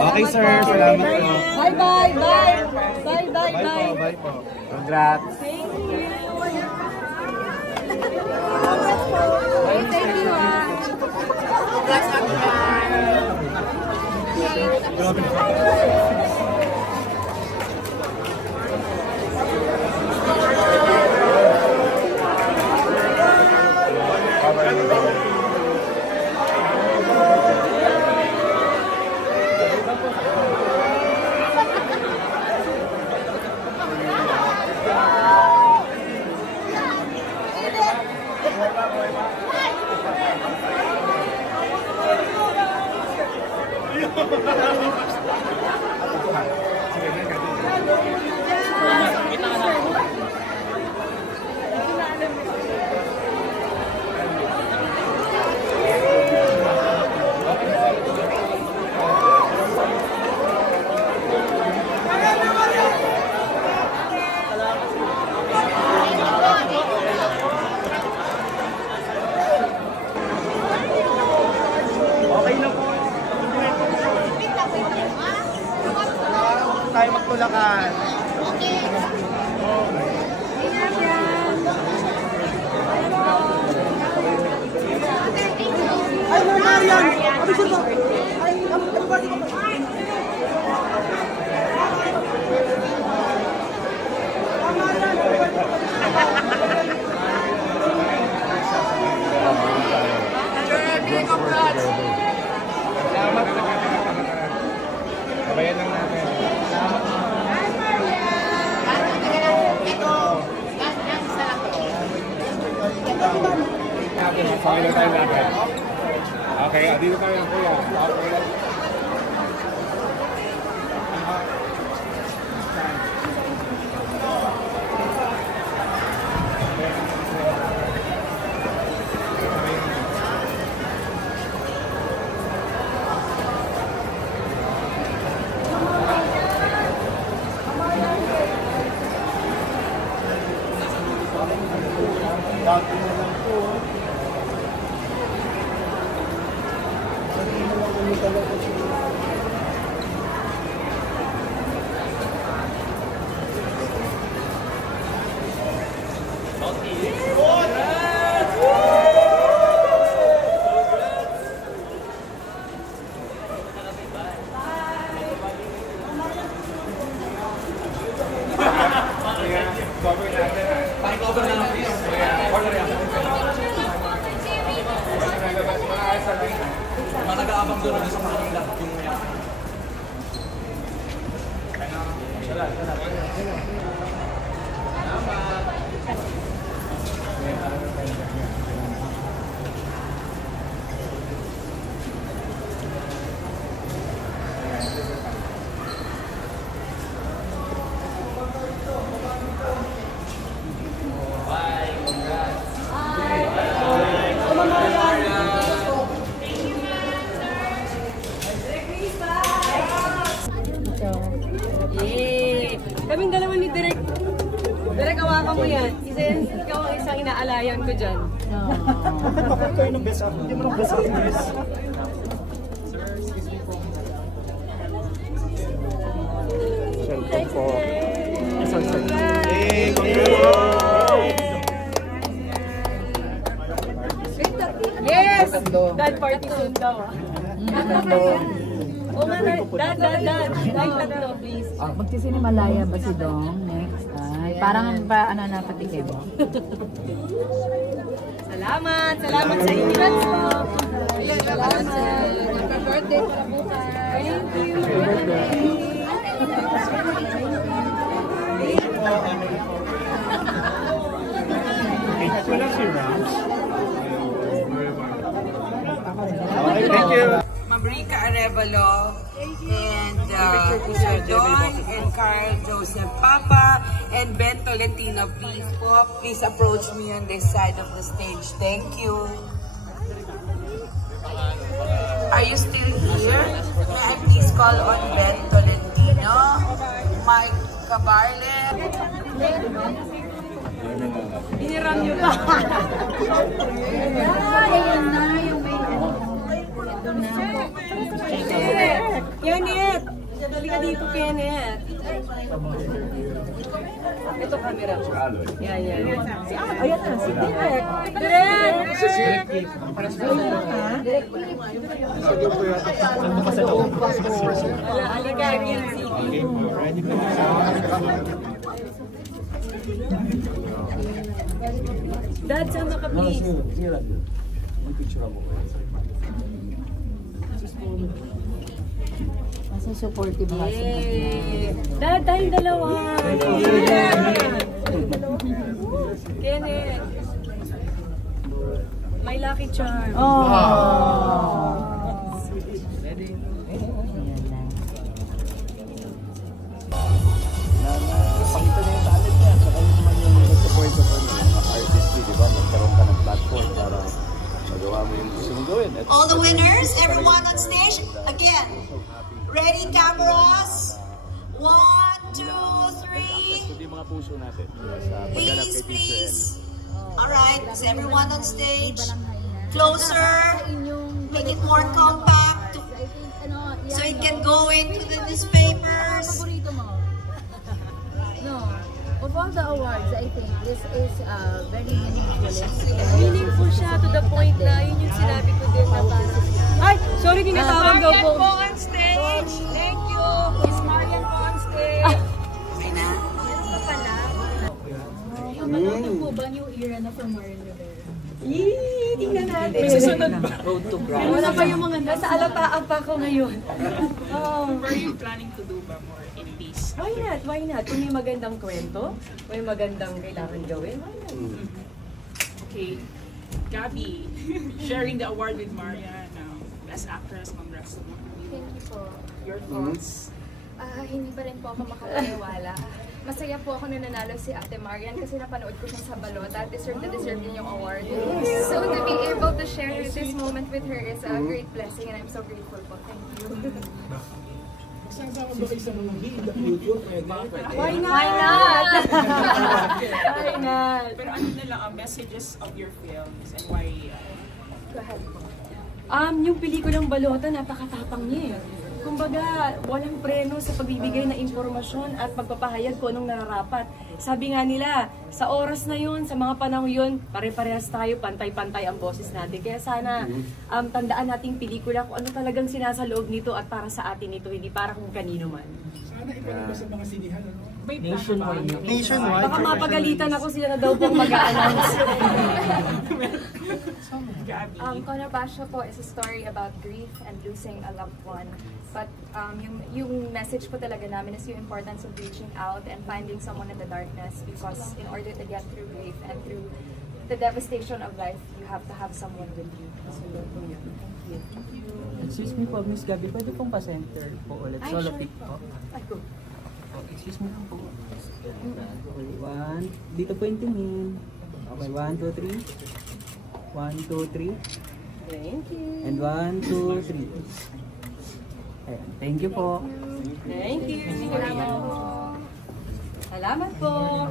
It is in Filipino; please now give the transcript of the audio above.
Okay, sir. Salamat po. Bye, bye, bye. Bye, bye, bye. Bye po. Congrats. Thank you. Thank you, tayo magtulakan. Ay, Marian! Ano siya ba? Ay, ano ba? Salamat po. Kabayan lang natin. Panginoon tayo natin. Okay, dito tayo ng kuya. Okay. Nag-aabang doon sa mga lahat yung Kaming dalawa ni Direk. Direk, hawakan mo yan. Ikaw ang isang inaalayan ko dyan. Bakit ako kayo ng best actress? Hindi mo ng best actress. Cellphone po. Hey, Yes! Dad party soon daw. Oo nga, dad. Like tatlo, please. Magsisinimalaya ba si Dong next? Ay, parang pa ano na patikim. Salamat sa inyo. Salamat sa happy birthday para bukas. Thank you. Wala si Rams. Okay, thank you. Mabrika Arevalo and Sir Don and Carl Joseph Papa and Ben Tolentino, please approach me on this side of the stage. Thank you. Are you still here? May I please call on Ben Tolentino, Mike Cabarle. Hiniram nyo ba? Ayun na yung may ito na. Yan it! Halika dito, Kenneth. Ito camera ko. Yan. Ayan na, si Direk. Direk! Halika, sige. Dad, sama ka please. Nasa supportive husband. Yay! Dad, tayong dalawa. Kenneth. My lucky charm. Pakita niya yung talent niya. Saka yun naman yung nag-support sa artist, di ba? Magkaroon ka ng platform para magawa mo yung gusto mong gawin. All the winners, everyone on stage, again. Ready, cameras? 1, 2, 3. Ito yung mga puso natin. Sa pagganap kay Teacher M. Alright, is everyone on stage? Closer. Make it more compact. So it can go into the newspapers. No. Of all the awards, I think this is very meaningful. Meaningful siya to the point na yun yung sinabi ko din na parang, ay, sorry, tinatawag daw po. Marian po on stage. Thank you. Miss Marian po on stage. Ano po ba new era na for Marian Rivera? Yee, tingnan natin. Susunod ba? Road to Grand. Wala pa yung mga nasa alataan pa ako ngayon. Are you planning to do ba more in peace? Why not? Why not? Kung may magandang kwento, may magandang kailangan gawin, why not? Okay. Gabby, sharing the award with Marian, Best Actress, congrats to you. Thank you po. Your thoughts? Hindi pa rin po ako makapaniwala. Masaya po ako na nanalo si Ate Marian kasi napanood ko siya sa balota. Deserve niya yung award. So to be able to share this moment with her is a great blessing and I'm so grateful po. Thank you. Sasama ba kayo sa mga hit in the future? Why not? Why not? Why not? Pero ano na lang ang messages of your films and why? Go ahead. Yung pelikulang Balota, napakatapang niya eh. Kumbaga, walang preno sa pagbibigay ng impormasyon at pagpapahayag kung anong nararapat. Sabi nga nila, sa oras na yun, sa mga panahon yun, pare-parehas tayo, pantay-pantay ang boses natin. Kaya sana tandaan nating pelikula kung ano talagang sinasa loob nito at para sa atin ito, hindi para kung kanino man. Sana iba sa mga sinihan, ano? Nationwide. Baka mapagalitan ako, sila na daw pong mag-a-announce. Konabasha po is a story about grief and losing a loved one. But yung message po talaga namin is yung importance of reaching out and finding someone in the darkness because in order to get through grief and through the devastation of life, you have to have someone with you. So yun po yun. Thank you. Excuse me po, Miss Gabby, pwede pong pa-center po ulit. Ay, Solo sure. pic po. Ay, go. Excuse me po. One, dito po yung tingin. Okay, 1, 2, 3. 1, 2, 3. Thank you. And 1, 2, 3. Ayan, thank you po. Thank you. Salamat po.